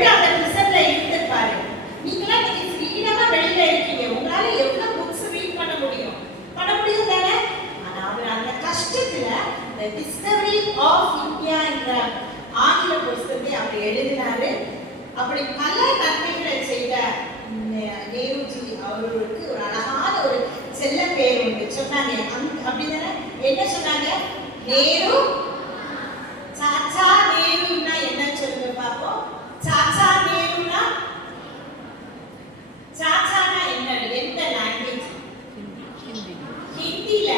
எப்படி அந்த ரிசல்ட்ல இருந்திருப்பாரு. நீங்களாம் நீங்க ஃப்ரீடமா வெளியில இருக்கீங்க, உங்களால எவ்வளவு புக்ஸ் ரீட் பண்ண முடியும் தானே. ஆனா அவர் அந்த கஷ்டத்துல the discovery of India என்ற ஆங்கில புத்தகத்தை அவர் எழுதினாரு. அப்படி பல நன்மைகளை செய்த நேருஜி அவர்களுக்கு ஒரு அழகான ஒரு செல்ல பேர் உண்டு. சொன்னாங்க அப்படிதானே, என்ன சொன்னாங்க? நேரு சாச்சா நேருன்னா என்ன சொல்லுங்க பாப்போம். சாச்சா நேருன்னா சாச்சானா என்ன, எந்த லாங்குவேஜ்? ஹிந்தில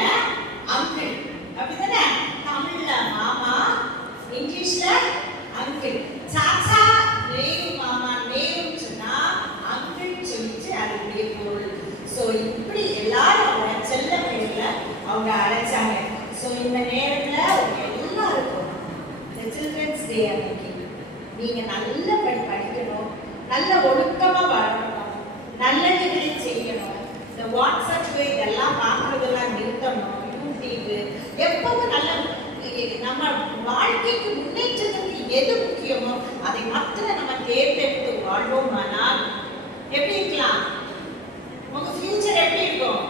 அங்கிள் அப்படிதானே, தமிழ்ல மாமா, இங்கிலீஷ்ல அங்கிள். சாச்சா நேரு மாமா நேருன்னு சொன்னா அங்கிள் சொல்லிச்சு அதனுடைய பொருள். ஸோ இப்படி எல்லாரும் அவங்க செல்ல பேர்ல அவங்க அழைச்சாங்க. ஸோ இந்த நேரத்துல எல்லாருக்கும் இந்த சில்ட்ரன்ஸ் டே அன்னைக்கு நீங்க நல்ல படிக்கணும், நல்ல ஒழுக்கமா வாழணும், நல்லதுகளை செய்யணும். இந்த வாட்ஸ்அப் இதெல்லாம் பார்க்கறதெல்லாம் நிறுத்தணும். யூடியூப் எப்பவும் நல்ல நம்ம வாழ்க்கைக்கு முன்னேற்றத்துக்கு எது முக்கியமோ அதை மாத்திரம் நம்ம தேர்ந்தெடுத்து வாழ்வோமானால் எப்படி இருக்கலாம்? உங்க ஃபியூச்சர் எப்படி இருக்கும்?